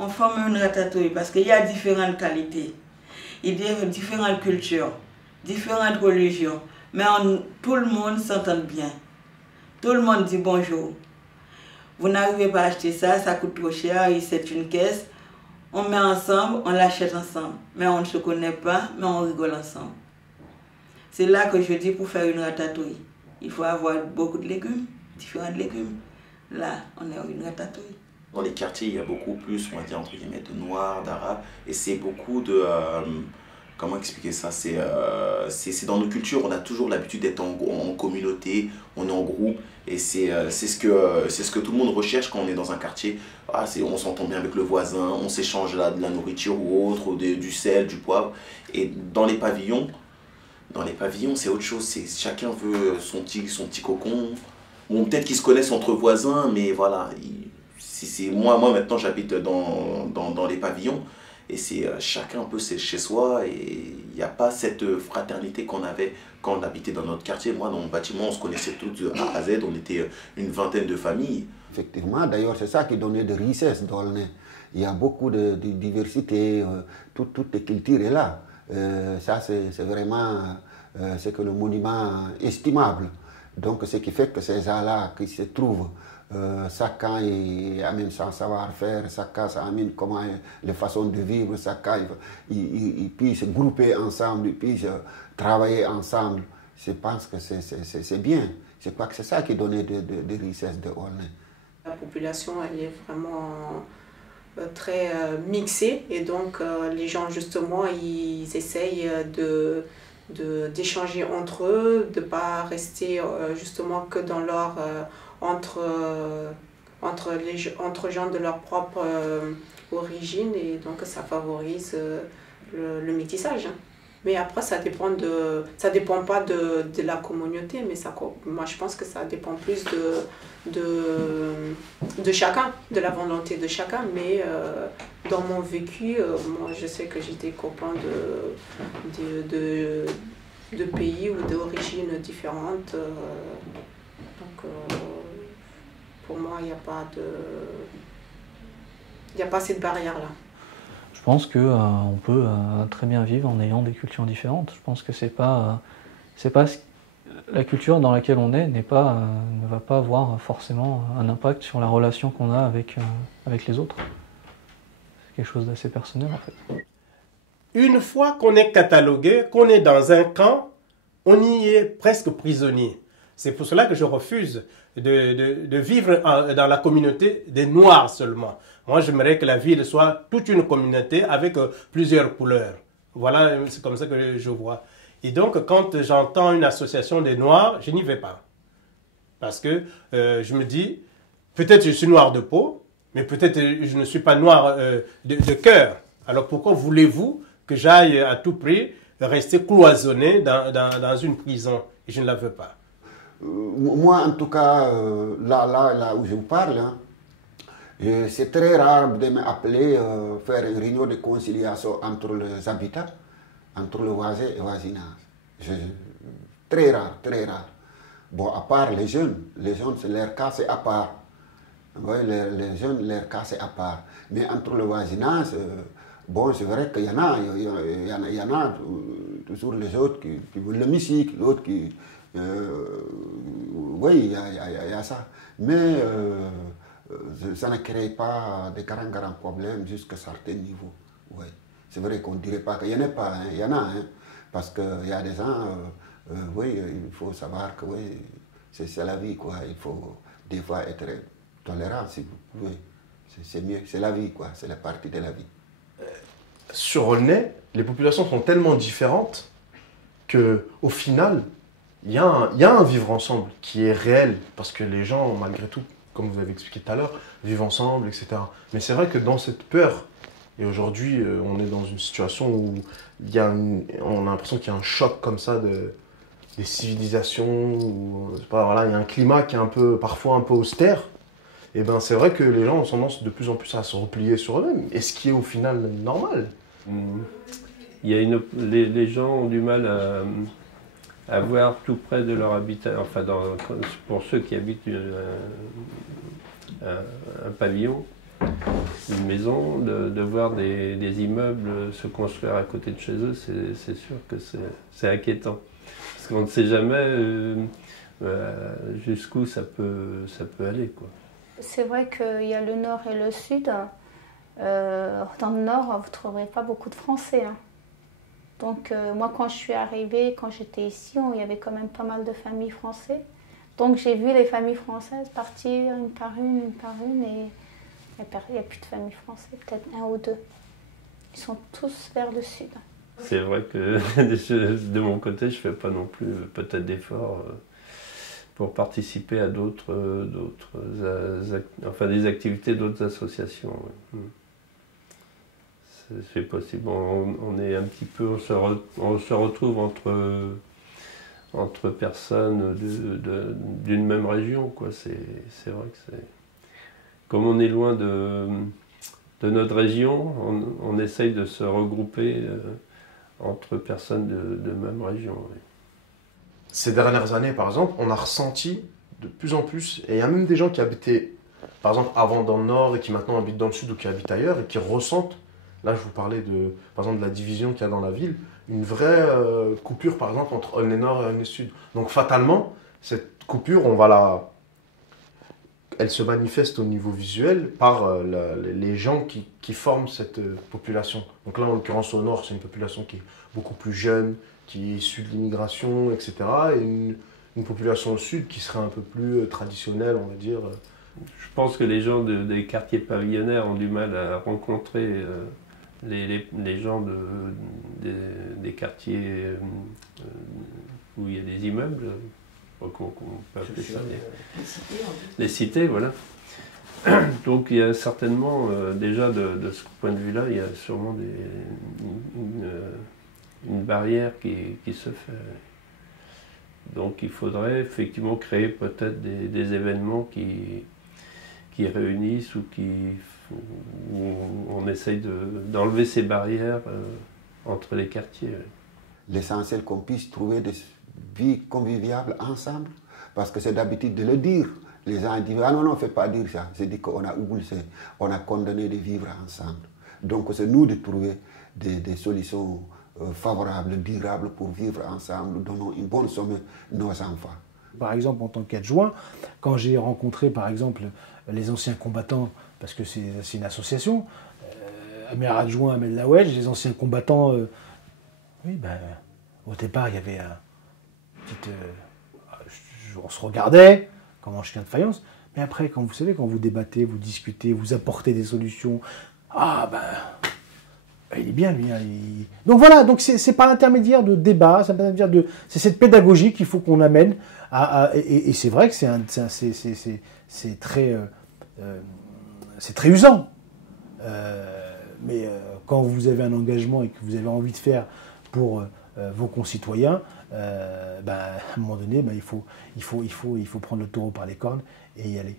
on forme une ratatouille parce qu'il y a différentes qualités, il y a différentes cultures, différentes religions, mais tout le monde s'entend bien. Tout le monde dit bonjour. Vous n'arrivez pas à acheter ça, ça coûte trop cher, c'est une caisse. On met ensemble, on l'achète ensemble. Mais on ne se connaît pas, mais on rigole ensemble. C'est là que je dis pour faire une ratatouille, il faut avoir beaucoup de légumes, différents légumes. Là, on est une ratatouille. Dans les quartiers, il y a beaucoup plus, on va dire, entre guillemets, de noirs, d'arabes. Et c'est beaucoup de... comment expliquer ça? C'est dans nos cultures, on a toujours l'habitude d'être en communauté, on est en groupe. Et c'est ce que tout le monde recherche quand on est dans un quartier. Ah, on s'entend bien avec le voisin, on s'échange de la nourriture ou autre, ou du sel, du poivre. Et dans les pavillons, c'est autre chose. Chacun veut son petit cocon. Bon, peut-être qu'ils se connaissent entre voisins, mais voilà. Moi maintenant, j'habite dans les pavillons. Et c'est chacun un peu chez soi. Et il n'y a pas cette fraternité qu'on avait quand on habitait dans notre quartier. Moi, dans mon bâtiment, on se connaissait tous de A à Z. On était une vingtaine de familles. Effectivement, d'ailleurs, c'est ça qui donnait de richesse dans le nez. Il y a beaucoup de diversité. Toute la culture est là. Ça, c'est vraiment c'est que le monument estimable. Donc, ce qui fait que ces gens-là qui se trouvent, chacun amène son savoir-faire, chacun amène comment les façons de vivre, chacun ils puissent grouper ensemble, ils puissent travailler ensemble. Je pense que c'est bien. Je crois que c'est ça qui donnait de richesse de Aulnay. La population, elle est vraiment très mixée et donc les gens justement ils essayent d'échanger entre eux, de ne pas rester justement que dans leur entre gens de leur propre origine et donc ça favorise le métissage. Mais après ça dépend pas de la communauté, mais moi je pense que ça dépend plus de chacun, de la volonté de chacun. Mais dans mon vécu, moi je sais que j'étais copain de pays ou d'origines différentes. Donc pour moi il n'y a pas cette barrière-là. Je pense qu'on peut très bien vivre en ayant des cultures différentes. Je pense que la culture dans laquelle on est ne va pas avoir forcément un impact sur la relation qu'on a avec les autres. C'est quelque chose d'assez personnel en fait. Une fois qu'on est catalogué, qu'on est dans un camp, on y est presque prisonnier. C'est pour cela que je refuse de vivre dans la communauté des Noirs seulement. Moi, j'aimerais que la ville soit toute une communauté avec plusieurs couleurs. Voilà, c'est comme ça que je vois. Et donc, quand j'entends une association des Noirs, je n'y vais pas. Parce que je me dis, peut-être je suis noir de peau, mais peut-être je ne suis pas noir de cœur. Alors pourquoi voulez-vous que j'aille à tout prix rester cloisonné dans une prison? Et je ne la veux pas. Moi, en tout cas, là où je vous parle, hein, c'est très rare de m'appeler faire une réunion de conciliation entre les habitants, entre le voisin et le voisinage. Très rare, très rare. Bon, à part les jeunes, leur cas c'est à part. Oui, les jeunes, leur cas c'est à part. Mais entre le voisinage, bon, c'est vrai qu'il y en a toujours les autres qui veulent la musique, l'autre qui... oui, il y a ça. Mais ça ne crée pas de grands problèmes jusqu'à certains niveaux. Oui. C'est vrai qu'on ne dirait pas qu'il n'y en a pas, hein. Il y en a, hein. Parce qu'il y a des gens, oui, il faut savoir que oui, c'est la vie, quoi. Il faut des fois être tolérant, si vous pouvez. C'est mieux, c'est la vie, quoi. C'est la partie de la vie. Sur Aulnay, les populations sont tellement différentes qu'au final, il y a un vivre ensemble qui est réel, parce que les gens, malgré tout, comme vous avez expliqué tout à l'heure, vivent ensemble, etc. Mais c'est vrai que dans cette peur, et aujourd'hui, on est dans une situation où on a l'impression qu'il y a un choc comme ça des civilisations, où, voilà, il y a un climat qui est parfois un peu austère, et ben c'est vrai que les gens ont tendance de plus en plus à se replier sur eux-mêmes, et ce qui est au final normal. Il y a les gens ont du mal à voir tout près de leur habitat, enfin pour ceux qui habitent un pavillon, une maison, de voir des immeubles se construire à côté de chez eux, c'est sûr que c'est inquiétant. Parce qu'on ne sait jamais jusqu'où ça peut aller, quoi. C'est vrai qu'il y a le nord et le sud. Dans le nord, vous ne trouverez pas beaucoup de Français, hein. Donc moi, quand je suis arrivée, quand j'étais ici, il y avait quand même pas mal de familles françaises. Donc j'ai vu les familles françaises partir une par une, et il n'y a plus de familles françaises, peut-être un ou deux. Ils sont tous vers le sud. C'est vrai que de mon côté, je ne fais pas non plus peut-être d'efforts pour participer à des activités d'autres associations. Ouais. C'est possible. On est un petit peu, on se retrouve entre personnes d'une même région, quoi. C'est vrai que c'est... Comme on est loin de notre région, on essaye de se regrouper entre personnes de même région. Oui. Ces dernières années, par exemple, on a ressenti de plus en plus, et il y a même des gens qui habitaient, par exemple, avant dans le nord et qui maintenant habitent dans le sud ou qui habitent ailleurs et qui ressentent, là je vous parlais par exemple de la division qu'il y a dans la ville, une vraie coupure par exemple entre Aulnay-Nord et Aulnay-Sud. Donc fatalement, cette coupure, elle se manifeste au niveau visuel par les gens qui forment cette population. Donc là, en l'occurrence, au nord, c'est une population qui est beaucoup plus jeune, qui est issue de l'immigration, etc. Et une population au sud qui serait un peu plus traditionnelle, on va dire. Je pense que les gens des quartiers pavillonnaires ont du mal à rencontrer les gens des quartiers où il y a des immeubles. Comment on peut appeler ça, les cités, voilà. Donc il y a certainement, déjà de ce point de vue-là, il y a sûrement une barrière qui se fait. Donc il faudrait effectivement créer peut-être des événements qui réunissent ou où on essaye d'enlever ces barrières entre les quartiers. L'essentiel qu'on puisse trouver des vie conviviale ensemble, parce que c'est d'habitude de le dire. Les gens disent, ah non, non, ne faites pas dire ça. C'est dit qu'on a oublié, on a condamné de vivre ensemble. Donc c'est nous de trouver des solutions favorables, durables pour vivre ensemble, donnons une bonne somme à nos enfants. Par exemple, en tant qu'adjoint, quand j'ai rencontré par exemple les anciens combattants, parce que c'est une association, maire adjoint Ahmed Lawedge, les anciens combattants, oui, ben, au départ il y avait on se regardait comme un chien de faïence, mais après, quand vous débattez, vous discutez, vous apportez des solutions, ah ben, il est bien lui. Hein, Donc voilà, donc c'est par l'intermédiaire de débats, c'est cette pédagogie qu'il faut qu'on amène, et c'est vrai que c'est très usant. Mais quand vous avez un engagement et que vous avez envie de faire pour vos concitoyens, à un moment donné, il faut prendre le taureau par les cornes et y aller.